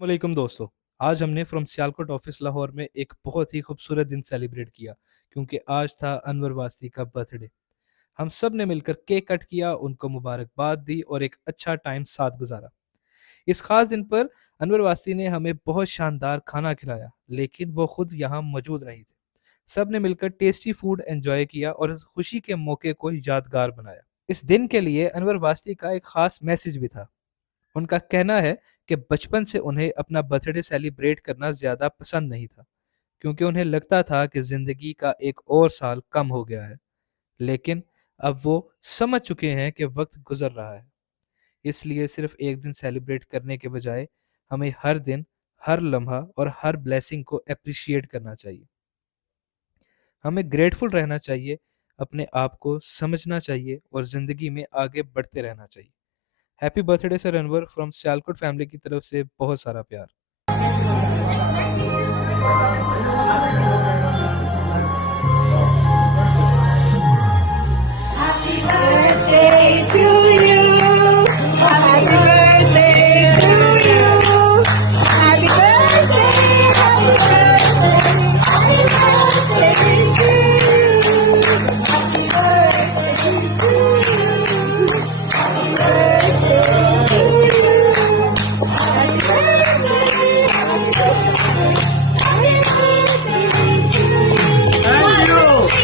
वालेकुम दोस्तों। आज हमने फ्रॉम सियालकोट ऑफिस लाहौर में एक बहुत ही खूबसूरत दिन सेलिब्रेट किया क्योंकि आज था अनवर वास्ती का बर्थडे। हम सब ने मिलकर केक कट किया, उनको मुबारकबाद दी और एक अच्छा टाइम साथ गुजारा। इस खास दिन पर अनवर वास्ती ने हमें बहुत शानदार खाना खिलाया, लेकिन वो खुद यहाँ मौजूद नहीं थे। सब ने मिलकर टेस्टी फूड एंजॉय किया और इस खुशी के मौके को यादगार बनाया। इस दिन के लिए अनवर वास्ती का एक खास मैसेज भी था। उनका कहना है कि बचपन से उन्हें अपना बर्थडे सेलिब्रेट करना ज़्यादा पसंद नहीं था, क्योंकि उन्हें लगता था कि ज़िंदगी का एक और साल कम हो गया है। लेकिन अब वो समझ चुके हैं कि वक्त गुजर रहा है, इसलिए सिर्फ एक दिन सेलिब्रेट करने के बजाय हमें हर दिन, हर लम्हा और हर ब्लेसिंग को अप्रिशिएट करना चाहिए। हमें ग्रेटफुल रहना चाहिए, अपने आप को समझना चाहिए और ज़िंदगी में आगे बढ़ते रहना चाहिए। Happy birthday sir Anwar from Sialkot family की तरफ से बहुत सारा प्यार।